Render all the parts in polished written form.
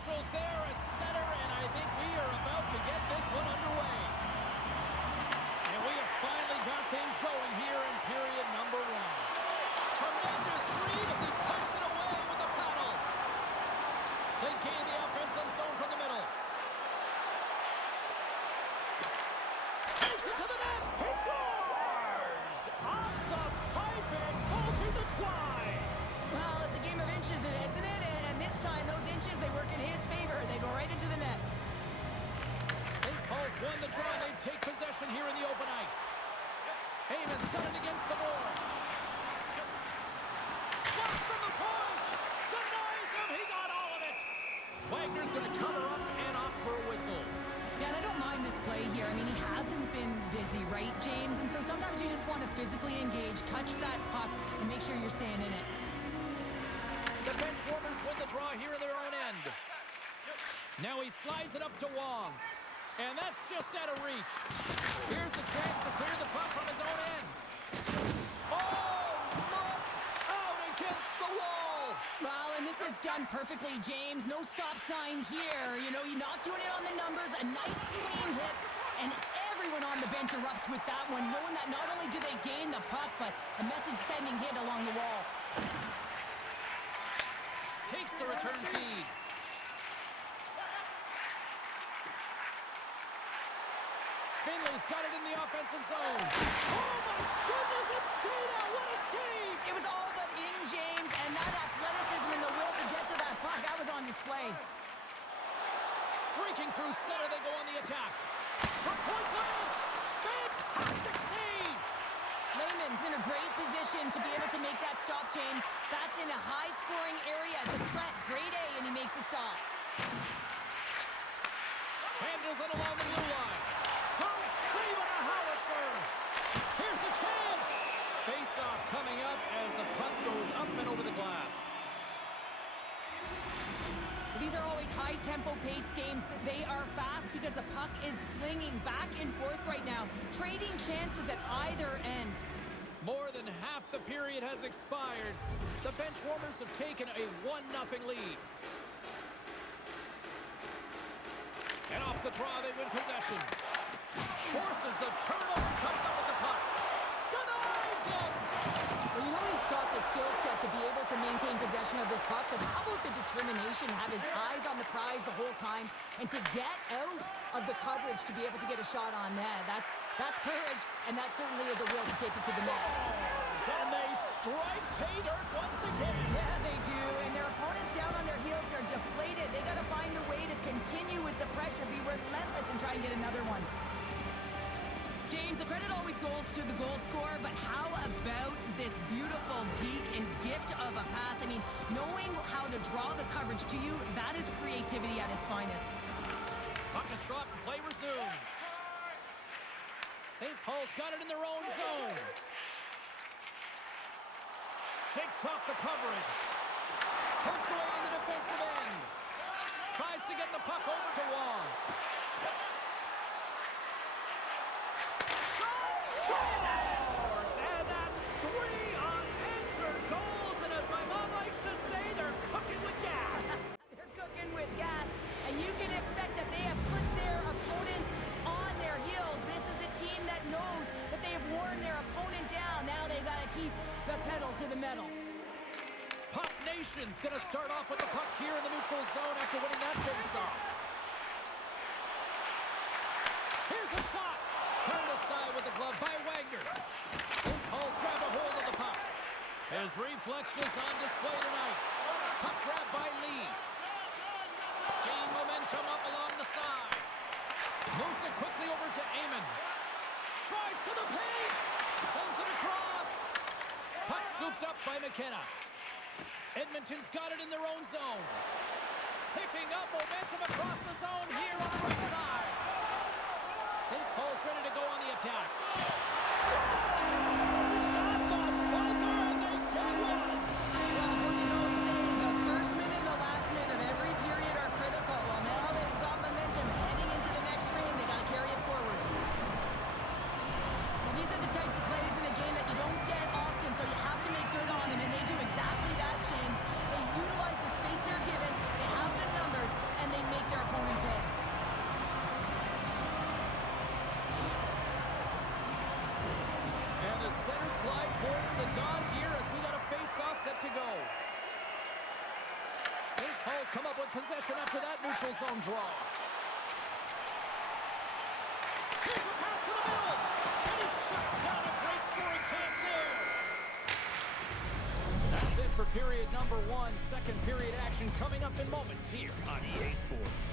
officials there at center, and I think we are about to get this one underway. And we have finally got things going here in period number one. Tremendous read as he pokes it away with the paddle. They gain the offensive zone from the middle. Takes it to the net. He scores! Off the pipe and bulging the twine. Well, it's a game of inches, isn't it? And this time, those inches, they work in his favor. They go right into the net. St. Paul's won the draw. They take possession here in the open ice. Heyman's got it against the boards. Flash from the point. Denies him. He got all of it. Wagner's going to cover up and opt for a whistle. Yeah, and I don't mind this play here. I mean, he hasn't been busy, right, James? And so sometimes you just want to physically engage, touch that puck, and make sure you're staying in it. The bench warmers win the draw here in their own end. Now he slides it up to Wong. And that's just out of reach. Here's the chance to clear the puck from his own end. Oh, look! Out against the wall! Well, and this is done perfectly, James. No stop sign here. You know, you're not doing it on the numbers. A nice, clean hit. And everyone on the bench erupts with that one, knowing that not only do they gain the puck, but a message-sending hit along the wall. Takes the return feed. Finley's got it in the offensive zone. Oh, my goodness, it stayed out. What a save. It was all but in, James, and that athleticism and the will to get to that puck, that was on display. Streaking through center, they go on the attack. From point blank. Fantastic save. Lehman's in a great position to be able to make that stop, James. That's in a high-scoring area. It's a threat. Grade A, and he makes the stop. Handles it along the blue line. Tom saving a howitzer. Here's a chance. Face-off coming up as the puck goes up and over the glass. These are always high-tempo pace games. They are fast because the puck is slinging back and forth right now, trading chances at either end. More than half the period has expired. The bench warmers have taken a 1-0 lead. And off the draw, they win possession. Forces the turnover, comes up with the puck. Denies him! Well, you know he's got the skill set to be able to maintain possession of this puck, but how about the determination, have his eyes on the prize the whole time, and to get out of the coverage to be able to get a shot on net. That's courage, and that certainly is a will to take it to the net. And they strike pay dirt once again. Yeah, they do, and their opponents down on their heels are deflated. They got to find a way to continue with the pressure, be relentless, and try and get another one. James, the credit always goes to the goal scorer, but how about this beautiful deke and gift of a pass? I mean, knowing how to draw the coverage to you, that is creativity at its finest. Puck is dropped and play resumes. St. Paul's got it in their own zone. Shakes off the coverage. Poked away in the defensive end. Tries to get the puck over to Wong. Scores! And that's 3 unanswered goals. And as my mom likes to say, they're cooking with gas. They're cooking with gas. And you can expect that they have put their opponents on their heels. This is a team that knows that they have worn their opponent down. Now they've got to keep the pedal to the metal. Puck Nation's going to start off with the puck here in the neutral zone after winning that face-off. Here's a shot. Turned aside with the glove by Wagner. St. Paul's grabbed a hold of the puck. His reflexes on display tonight. Puck grab by Lee. Gain momentum up along the side. Moves it quickly over to Amon. Drives to the paint. Sends it across. Puck scooped up by McKenna. Edmonton's got it in their own zone. Picking up momentum across the zone here on the right side. St. Paul's ready to go on the attack. Scores at the buzzer, and they get one. Well, coaches always say the first minute and the last minute of every period are critical. Well, now they've got momentum heading into the next frame. They got to carry it forward. Well, these are the types of plays in a game that you don't get often, so you have to make good on them, and they do exactly that, James. They utilize the space they're given, they have the numbers, set to go. St. Paul's come up with possession after that neutral zone draw. Here's a pass to the middle. And he shuts down a great scoring chance there. That's it for period number 1. Second period action coming up in moments here on EA Sports.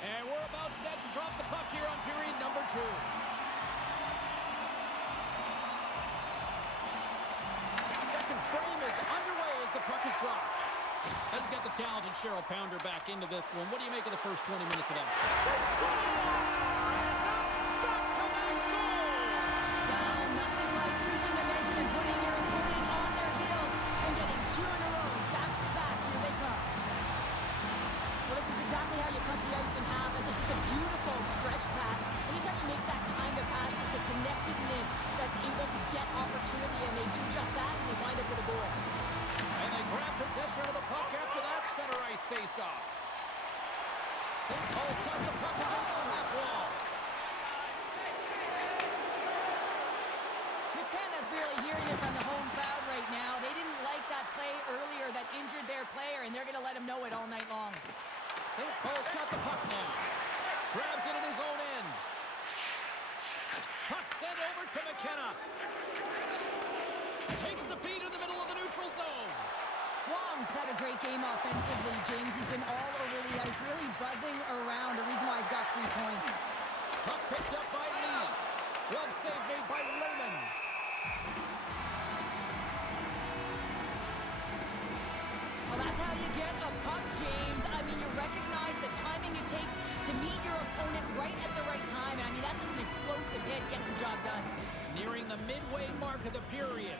And we're about set to drop the puck here on period number 2. Second frame is underway as the puck is dropped. Let's get the talented Cheryl Pounder back into this one. What do you make of the first 20 minutes of action? They score! And that's back-to-back goals! Well, nothing like reaching momentum and putting your opponent on their heels and getting 2 in a row, back-to-back. Here they come. Well, this is exactly how you cut the ice in half. It's just a beautiful stretch pass. Anytime you make that kind of pass, it's a connectedness that's able to get opportunity, and they do just that, and they wind up with a goal. And they grab possession of the puck after that center ice face-off. St. Paul's got the puck against the half wall. McKenna's really hearing it from the home crowd right now. They didn't like that play earlier that injured their player, and they're going to let him know it all night long. St. Paul's got the puck now. Grabs it in his own end. Puck sent over to McKenna. Takes the feed in the middle of the neutral zone. Wong's had a great game offensively, James. He's been all over the ice, really buzzing around. The reason why he's got 3 points. Puck picked up by Lee. Glove save made by Lehman. Well, that's how you get a puck, James. I mean, you recognize the timing it takes to meet your opponent right at the right time. I mean, that's just an explosive hit. Gets the job done. Nearing the midway mark of the period.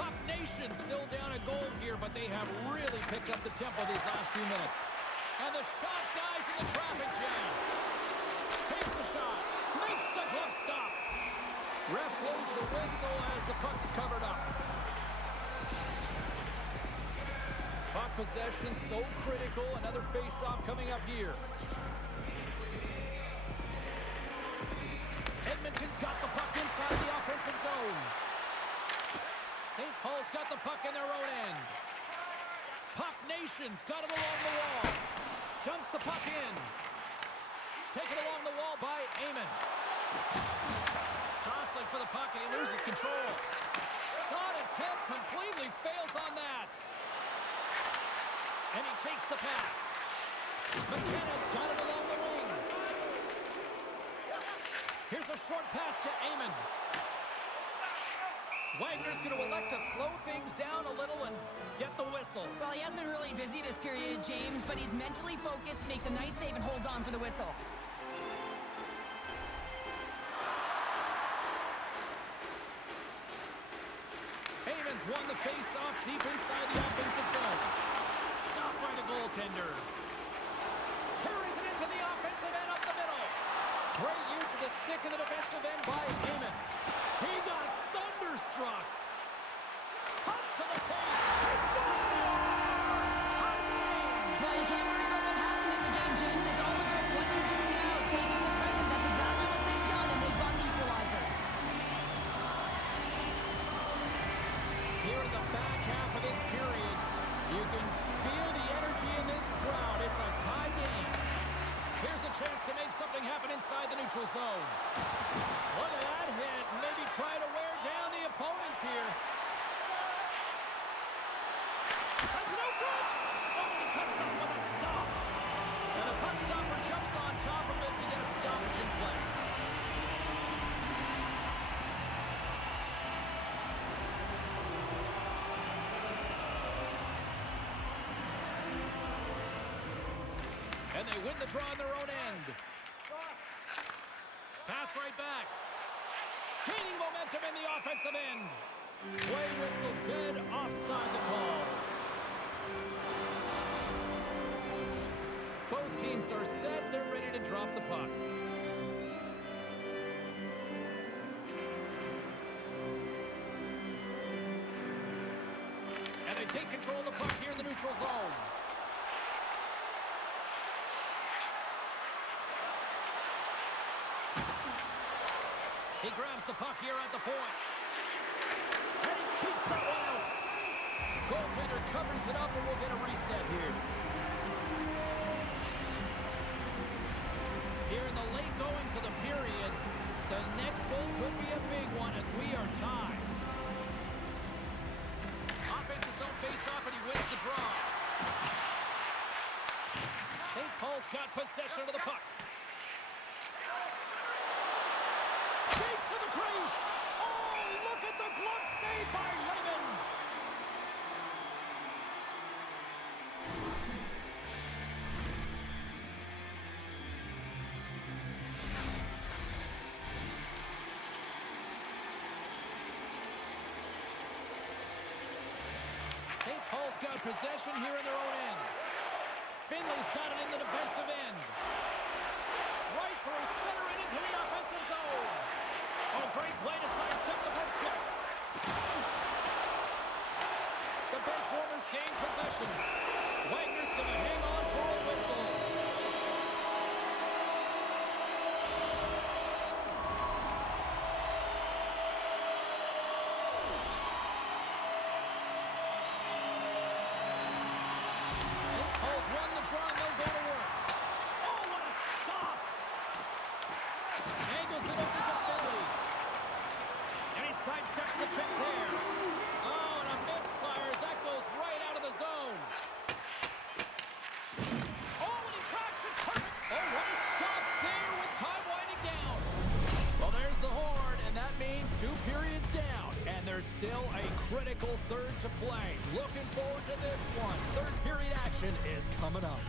Puck Nation still down a goal here, but they have really picked up the tempo these last few minutes. And the shot dies in the traffic jam. Takes the shot. Makes the glove stop. Ref blows the whistle as the puck's covered up. Puck possession so critical. Another face-off coming up here. Edmonton's got the puck inside the offensive zone. St. Paul's got the puck in their own end. Puck Nation's got it along the wall. Dumps the puck in. Taken along the wall by Amon. Jostling for the puck and he loses control. Shot attempt completely fails on that. And he takes the pass. McKenna's got it along the wing. Here's a short pass to Amon. Wagner's going to elect to slow things down a little and get the whistle. Well, he hasn't been really busy this period, James, but he's mentally focused, makes a nice save, and holds on for the whistle. Amon's won the face-off deep inside the offensive zone. Stopped by the goaltender. Carries it into the offensive end up the middle. Great use of the stick in the defensive end by Amon. He got thunderstruck. Cuts to the paint. He scores! Tie game! Well, you can't worry about what happened in the game, James. It's all about what you do now, saving the present. That's exactly what they've done, and they've got the equalizer. Here in the back half of this period, you can feel the energy in this crowd. It's a tie game. Here's a chance to make something happen inside the neutral zone. Look at that hit. Maybe try to wear down the opponents here. And they win the draw on their own end. Pass right back. Gaining momentum in the offensive end. Play whistle dead, offside the call. Both teams are set. They're ready to drop the puck. And they take control of the puck here in the neutral zone. He grabs the puck here at the point. And he keeps that one out. Goaltender covers it up, and we'll get a reset here. Here in the late goings of the period, the next goal could be a big one as we are tied. Offensive zone face-off, and he wins the draw. St. Paul's got possession of the puck. Skates to the crease. Oh, look at the glove save by Lehman. St. Paul's got possession here in their own end. Finley's got it in the defensive end. Right through center and into the offensive zone. Oh, great play to sidestep the poke check. The bench warmers gain possession. Wagner's going to hang on for a whistle. St. Paul's won the draw and they'll go to work. Oh, what a stop! Angles it over to Finley. And he sidesteps the check there. Oh, and a misfire as that goes right out of the zone. Oh, and he tracks it perfect. Oh, what a stop there with time winding down. Well, there's the horn, and that means 2 periods down. And there's still a critical third to play. Looking forward to this one. Third period action is coming up.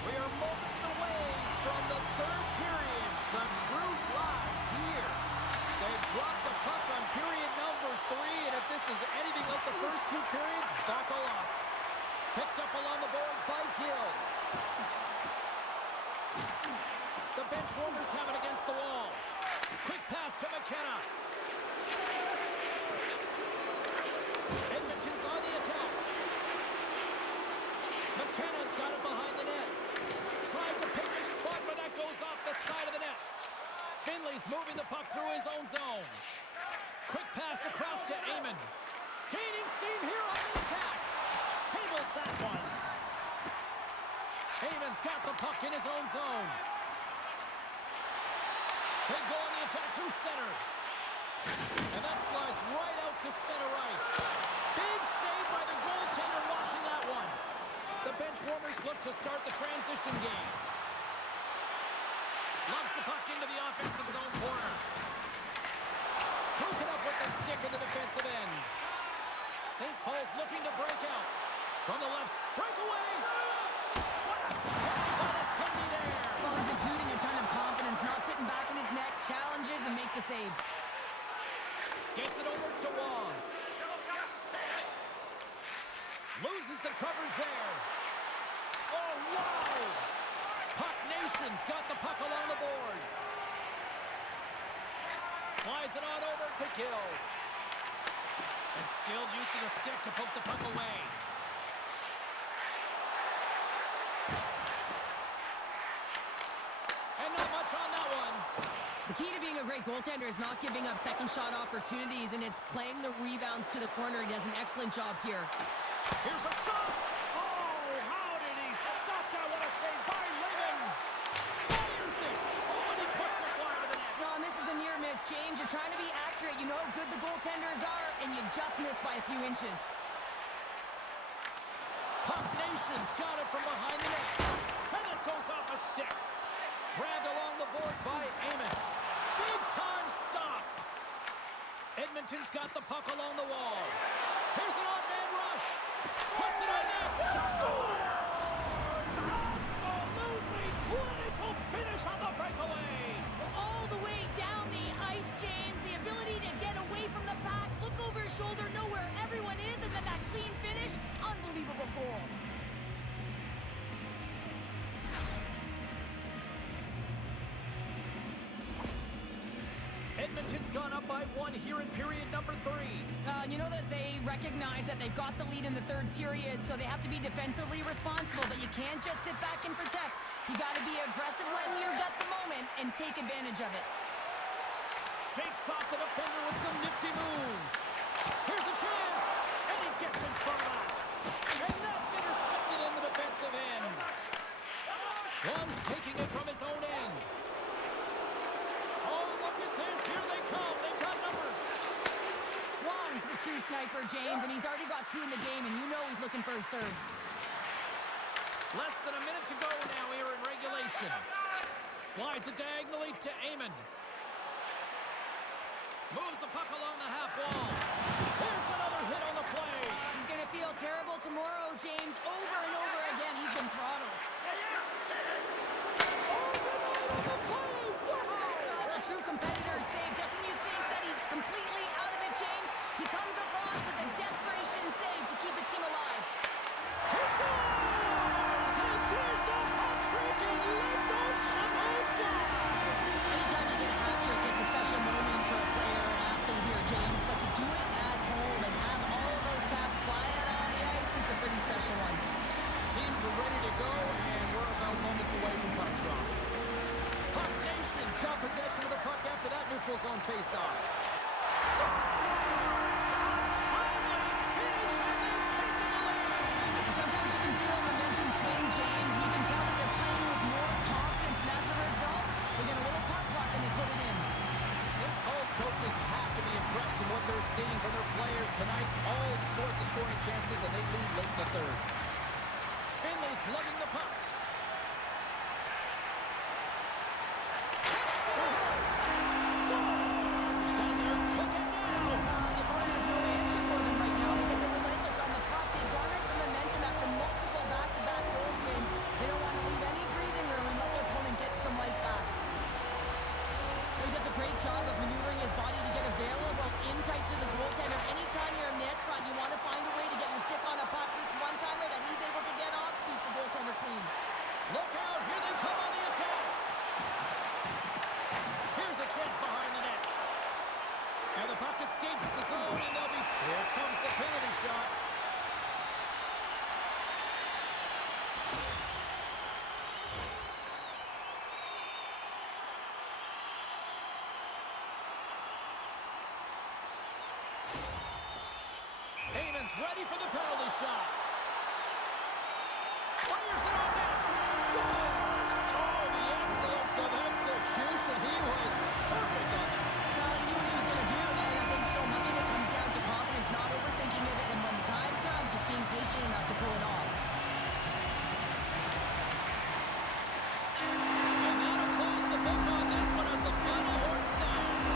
We are moments away from the third period. The truth lies here. They dropped the puck on period number 3, and if this is anything like the first 2 periods, buckle up. Picked up along the boards by Gill. The bench warmers have it against the wall. Quick pass to McKenna. Edmonton's on the attack. McKenna's got it behind the net. Tried to pick a spot, but that goes off the side of the net. Finley's moving the puck through his own zone. Quick pass across to Amon. Gaining steam here on the attack. Handles that one. Amon's got the puck in his own zone. They go on the attack through center. And that slides right out to center ice. Big save by the goaltender washing that one. The bench warmers look to start the transition game. Lobs the puck into the offensive zone corner. Broken up with the stick in the defensive end. St. Paul's looking to break out. From the left, breakaway! What a save by the Tendy there! Well, he's exuding a ton of confidence, not sitting back in his net, challenges and make the save. Gets it over to Wong. Loses the coverage there. Oh, wow! Puck Nation's got the puck along the boards. Slides it on over to Gill. And skilled use of the stick to poke the puck away. And not much on that one. The key to being a great goaltender is not giving up second shot opportunities, and it's playing the rebounds to the corner. He does an excellent job here. Here's a shot. Oh, how did he stop that? What a save by Lehman. Fires it. Oh, and he puts it wide of the net. No, and this is a near miss, James. You're trying to be accurate. You know how good the goaltenders are, and you just missed by a few inches. Puck Nation's got it from behind the net. And it goes off a stick. Grabbed along the board by Amon. Big time stop. Edmonton's got the puck along the wall. Here's an odd-man rush. Puts it on net. Scores! Absolutely clinical finish on the breakaway. All the way down the ice, James. The ability to get away from the pack, look over his shoulder, know where everyone is, and then that clean finish. Unbelievable goal. Edmonton's gone up by 1 here in period number 3. You know that they recognize that they've got the lead in the third period, so they have to be defensively responsible, but you can't just sit back and protect. You got to be aggressive when you've got the moment and take advantage of it. Shakes off the defender with some nifty moves. Here's a chance, and he gets in front of that. And that's intercepted in the defensive end. One's taking it from his own end. Oh, look at this. Here they come. They've got numbers. Wong's the true sniper, James, and he's already got 2 in the game, and you know he's looking for his third. Less than a minute to go now here in regulation. Slides it diagonally to Amon. Moves the puck along the half wall. Here's another hit on the play. He's going to feel terrible tomorrow, James. Over and over again, he's been throttled. Oh, denied on the play. Wow. That's a true competitor's save. Just when you think that he's completely out of it, James, he comes across with a desperation save to keep his team alive. He scores! He does the hat trick and let those shadows fly. Anytime you get a hat trick, it's a special moment for a player or an athlete here, James. But to do it at home and have all of those caps fly out on the ice, it's a pretty special one. Teams are ready to go, and we're about moments away from puck drop. Puck Nation's got possession of the puck after that neutral zone faceoff. Scores! A timely finish, and they've taken the lead. Sometimes you can feel momentum swing, James. You can tell that they're playing with more confidence, and as a result, they get a little puck luck and they put it in. St. Paul's coaches have to be impressed with what they're seeing from their players tonight. All sorts of scoring chances, and they lead late in the third. Finley's lugging the puck. Scores! And they're cooking now. The opponent has no answer for them right now because they're relentless on the puck. They've garnered some momentum after multiple back-to-back goals, James. They don't want to leave any breathing room and let their opponent get some life back. He does a great job of maneuvering his body to get available in tight to the goaltender. Anytime you're net front, you want to find a way to get your stick on a puck. This one-timer that he's able to get off keeps the goaltender clean. Look out, here they come on the attack. Here's a chance behind the net. And the puck escapes the zone, and they'll be... Here comes the penalty shot. Amon's ready for the penalty shot. Fires it on net. Scores! Oh, the excellence of execution. He was perfect on that. Well, he knew what he was going to do, and I think so much of it comes down to confidence, not overthinking it, and when the time comes, just being patient enough to pull it off. And that'll close the book on this one as the final horn sounds.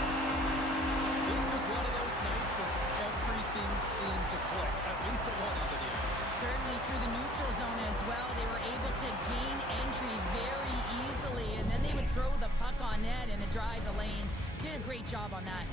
This is one of those nights where everything seemed to click, at least at one end of the ice. Certainly through the neutral zone as well, they were able to gain entry very easily, and then they would throw the puck on net and drive the lanes. Did a great job on that.